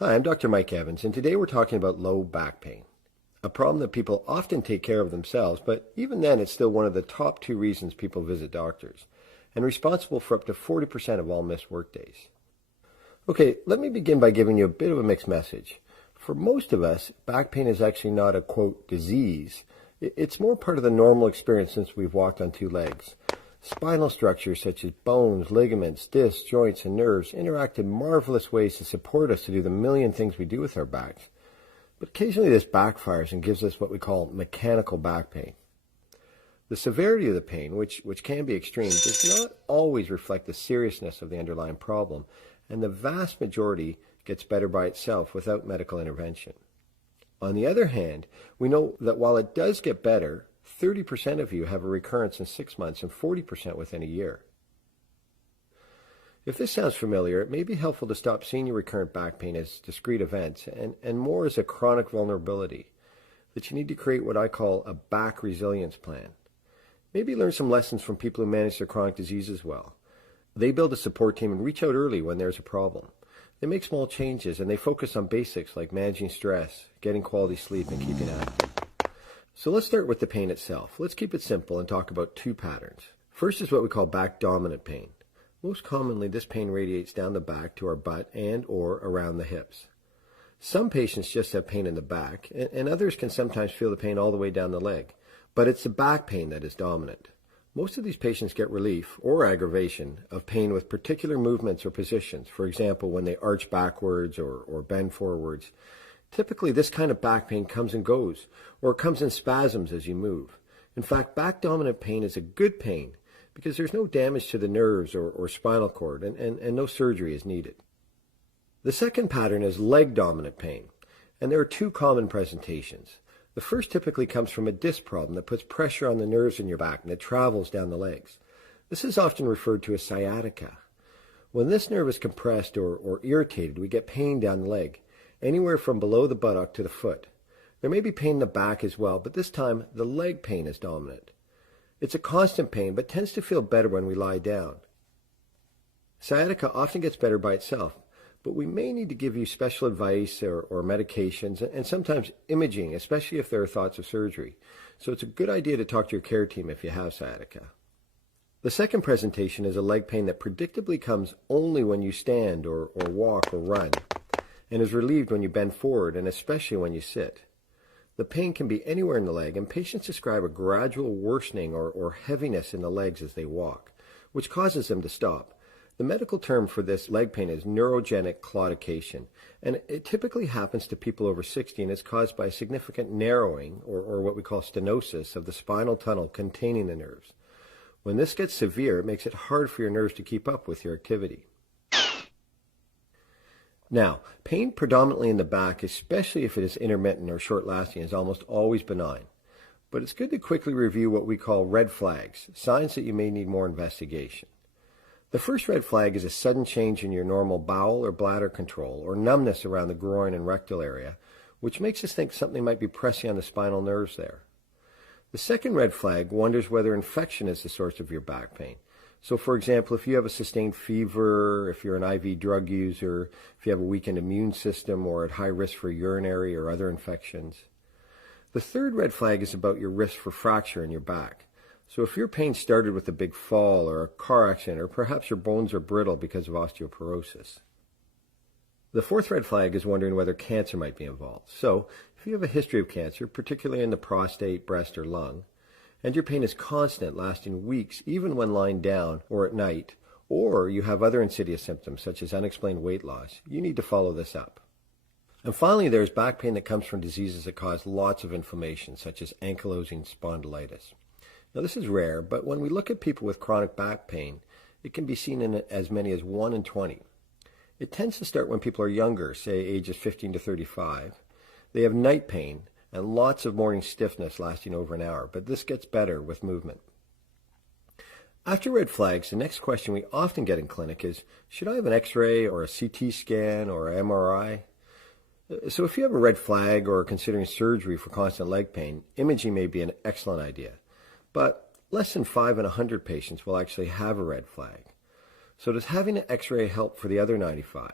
Hi, I'm Dr. Mike Evans, and today we're talking about low back pain, a problem that people often take care of themselves, but even then it's still one of the top two reasons people visit doctors, and responsible for up to 40% of all missed workdays. Okay, let me begin by giving you a bit of a mixed message. For most of us, back pain is actually not a, quote, disease. It's more part of the normal experience since we've walked on two legs. Spinal structures such as bones, ligaments, discs, joints, and nerves interact in marvelous ways to support us to do the million things we do with our backs. But occasionally this backfires and gives us what we call mechanical back pain. The severity of the pain, which can be extreme, does not always reflect the seriousness of the underlying problem, and the vast majority gets better by itself without medical intervention. On the other hand, we know that while it does get better, 30% of you have a recurrence in 6 months and 40% within a year. If this sounds familiar, it may be helpful to stop seeing your recurrent back pain as discrete events and more as a chronic vulnerability, that you need to create what I call a back resilience plan. Maybe learn some lessons from people who manage their chronic diseases well. They build a support team and reach out early when there's a problem. They make small changes and they focus on basics like managing stress, getting quality sleep, and keeping active. So let's start with the pain itself. Let's keep it simple and talk about two patterns. First is what we call back dominant pain. Most commonly, this pain radiates down the back to our butt and or around the hips. Some patients just have pain in the back, and others can sometimes feel the pain all the way down the leg. But it's the back pain that is dominant. Most of these patients get relief or aggravation of pain with particular movements or positions. For example, when they arch backwards or bend forwards. Typically, this kind of back pain comes and goes, or it comes in spasms as you move. In fact, back dominant pain is a good pain because there's no damage to the nerves or spinal cord, and no surgery is needed. The second pattern is leg dominant pain, and there are two common presentations. The first typically comes from a disc problem that puts pressure on the nerves in your back and it travels down the legs. This is often referred to as sciatica. When this nerve is compressed or irritated, we get pain down the leg, anywhere from below the buttock to the foot. There may be pain in the back as well, but this time the leg pain is dominant. It's a constant pain, but tends to feel better when we lie down. Sciatica often gets better by itself, but we may need to give you special advice or medications and sometimes imaging, especially if there are thoughts of surgery. So it's a good idea to talk to your care team if you have sciatica. The second presentation is a leg pain that predictably comes only when you stand or walk or run, and is relieved when you bend forward and especially when you sit. The pain can be anywhere in the leg, and patients describe a gradual worsening or heaviness in the legs as they walk, which causes them to stop. The medical term for this leg pain is neurogenic claudication, and it typically happens to people over 60 and is caused by significant narrowing, or what we call stenosis, of the spinal tunnel containing the nerves. When this gets severe, it makes it hard for your nerves to keep up with your activity. Now, pain predominantly in the back, especially if it is intermittent or short-lasting, is almost always benign. But it's good to quickly review what we call red flags, signs that you may need more investigation. The first red flag is a sudden change in your normal bowel or bladder control, or numbness around the groin and rectal area, which makes us think something might be pressing on the spinal nerves there. The second red flag wonders whether infection is the source of your back pain. So, for example, if you have a sustained fever, if you're an IV drug user, if you have a weakened immune system or at high risk for urinary or other infections. The third red flag is about your risk for fracture in your back. So if your pain started with a big fall or a car accident, or perhaps your bones are brittle because of osteoporosis. The fourth red flag is wondering whether cancer might be involved. So if you have a history of cancer, particularly in the prostate, breast, or lung, and your pain is constant, lasting weeks, even when lying down or at night, or you have other insidious symptoms such as unexplained weight loss, you need to follow this up. And finally, there's back pain that comes from diseases that cause lots of inflammation, such as ankylosing spondylitis. Now, this is rare, but when we look at people with chronic back pain, it can be seen in as many as 1 in 20. It tends to start when people are younger, say ages 15 to 35. They have night pain and lots of morning stiffness lasting over an hour, but this gets better with movement. After red flags, the next question we often get in clinic is, should I have an X-ray or a CT scan or an MRI? So if you have a red flag or are considering surgery for constant leg pain, imaging may be an excellent idea. But less than 5 in 100 patients will actually have a red flag. So does having an X-ray help for the other 95?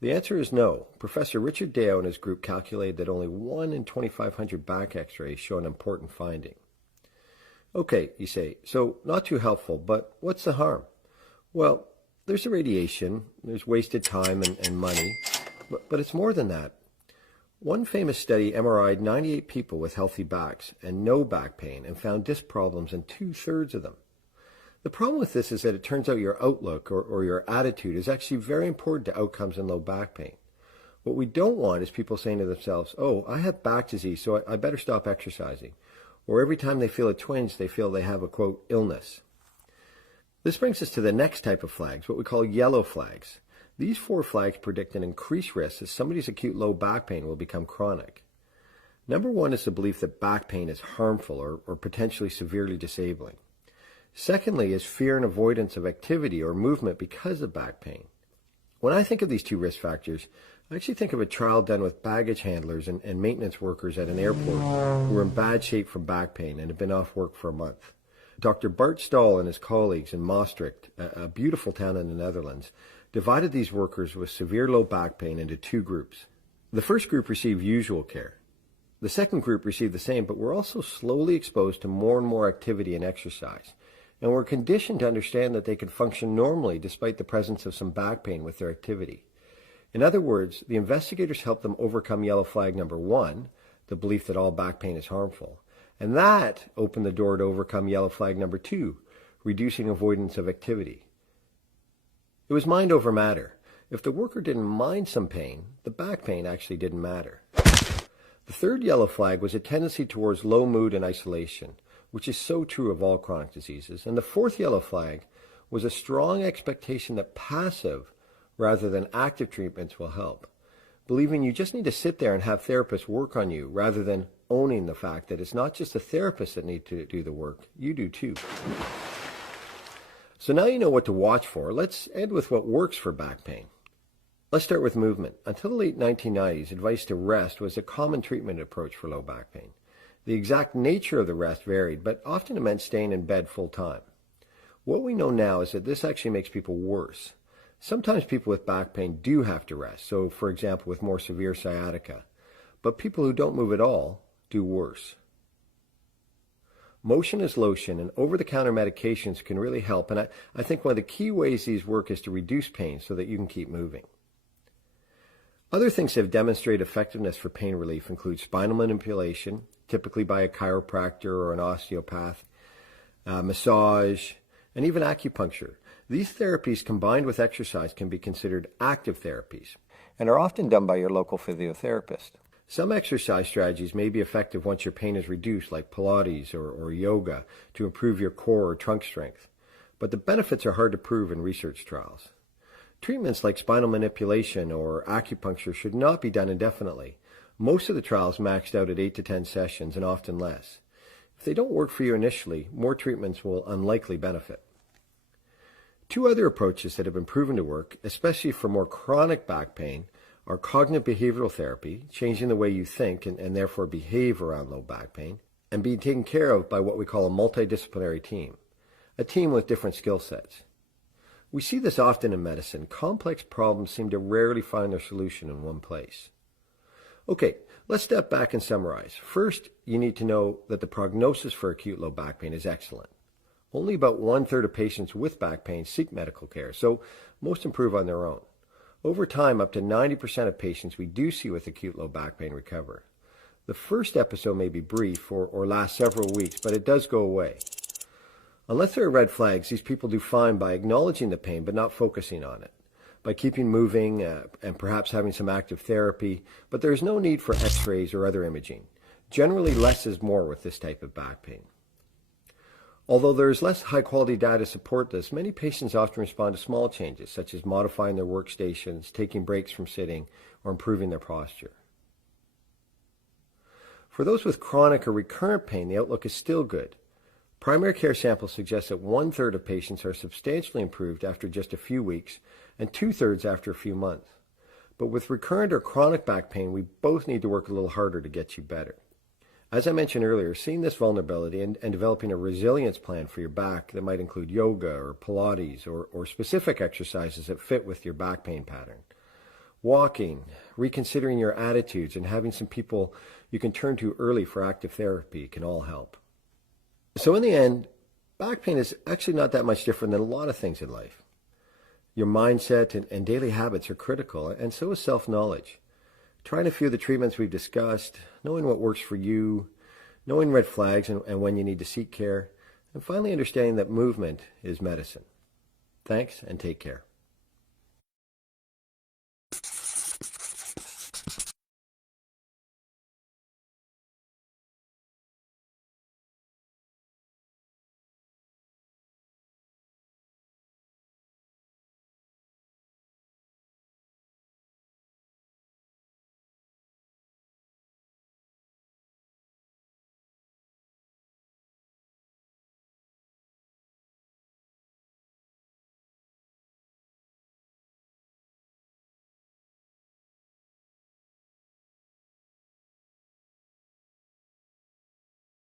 The answer is no. Professor Richard Deo and his group calculated that only 1 in 2,500 back x-rays show an important finding. Okay, you say, so not too helpful, but what's the harm? Well, there's the radiation, there's wasted time and money, but it's more than that. One famous study MRI'd 98 people with healthy backs and no back pain and found disc problems in 2/3 of them. The problem with this is that it turns out your outlook or your attitude is actually very important to outcomes in low back pain. What we don't want is people saying to themselves, oh, I have back disease, so I better stop exercising. Or every time they feel a twinge, they feel they have a, quote, illness. This brings us to the next type of flags, what we call yellow flags. These 4 flags predict an increased risk that somebody's acute low back pain will become chronic. Number 1 is the belief that back pain is harmful or potentially severely disabling. Secondly is fear and avoidance of activity or movement because of back pain. When I think of these 2 risk factors, I actually think of a trial done with baggage handlers and maintenance workers at an airport who were in bad shape from back pain and had been off work for a month. Dr. Bart Staal and his colleagues in Maastricht, a beautiful town in the Netherlands, divided these workers with severe low back pain into 2 groups. The first group received usual care. The second group received the same, but were also slowly exposed to more and more activity and exercise, and were conditioned to understand that they could function normally despite the presence of some back pain with their activity. In other words, the investigators helped them overcome yellow flag number 1, the belief that all back pain is harmful, and that opened the door to overcome yellow flag number 2, reducing avoidance of activity. It was mind over matter. If the worker didn't mind some pain, the back pain actually didn't matter. The third yellow flag was a tendency towards low mood and isolation, which is so true of all chronic diseases. And the fourth yellow flag was a strong expectation that passive rather than active treatments will help, believing you just need to sit there and have therapists work on you rather than owning the fact that it's not just the therapists that need to do the work, you do too. So now you know what to watch for. Let's end with what works for back pain. Let's start with movement. Until the late 1990s, advice to rest was a common treatment approach for low back pain. The exact nature of the rest varied, but often it meant staying in bed full time. What we know now is that this actually makes people worse. Sometimes people with back pain do have to rest, so for example with more severe sciatica, but people who don't move at all do worse. Motion is lotion, and over-the-counter medications can really help, and I think one of the key ways these work is to reduce pain so that you can keep moving. Other things that have demonstrated effectiveness for pain relief include spinal manipulation, typically by a chiropractor or an osteopath, massage, and even acupuncture. These therapies combined with exercise can be considered active therapies and are often done by your local physiotherapist. Some exercise strategies may be effective once your pain is reduced, like Pilates or yoga, to improve your core or trunk strength, but the benefits are hard to prove in research trials. Treatments like spinal manipulation or acupuncture should not be done indefinitely. Most of the trials maxed out at 8 to 10 sessions and often less. If they don't work for you initially, more treatments will unlikely benefit. Two other approaches that have been proven to work, especially for more chronic back pain, are cognitive behavioral therapy, changing the way you think and therefore behave around low back pain, and being taken care of by what we call a multidisciplinary team, a team with different skill sets. We see this often in medicine. Complex problems seem to rarely find their solution in one place. Okay, let's step back and summarize. First, you need to know that the prognosis for acute low back pain is excellent. Only about 1/3 of patients with back pain seek medical care, so most improve on their own. Over time, up to 90% of patients we do see with acute low back pain recover. The first episode may be brief or last several weeks, but it does go away. Unless there are red flags, these people do fine by acknowledging the pain but not focusing on it, by keeping moving and perhaps having some active therapy, but there is no need for x-rays or other imaging. Generally, less is more with this type of back pain. Although there is less high-quality data to support this, many patients often respond to small changes, such as modifying their workstations, taking breaks from sitting, or improving their posture. For those with chronic or recurrent pain, the outlook is still good. Primary care samples suggest that 1/3 of patients are substantially improved after just a few weeks, and 2/3 after a few months. But with recurrent or chronic back pain, we both need to work a little harder to get you better. As I mentioned earlier, seeing this vulnerability and developing a resilience plan for your back that might include yoga or Pilates or specific exercises that fit with your back pain pattern Walking, reconsidering your attitudes, and having some people you can turn to early for active therapy can all help. So in the end, back pain is actually not that much different than a lot of things in life. Your mindset and daily habits are critical, and so is self-knowledge. Trying a few of the treatments we've discussed, knowing what works for you, knowing red flags and when you need to seek care, and finally understanding that movement is medicine. Thanks, and take care.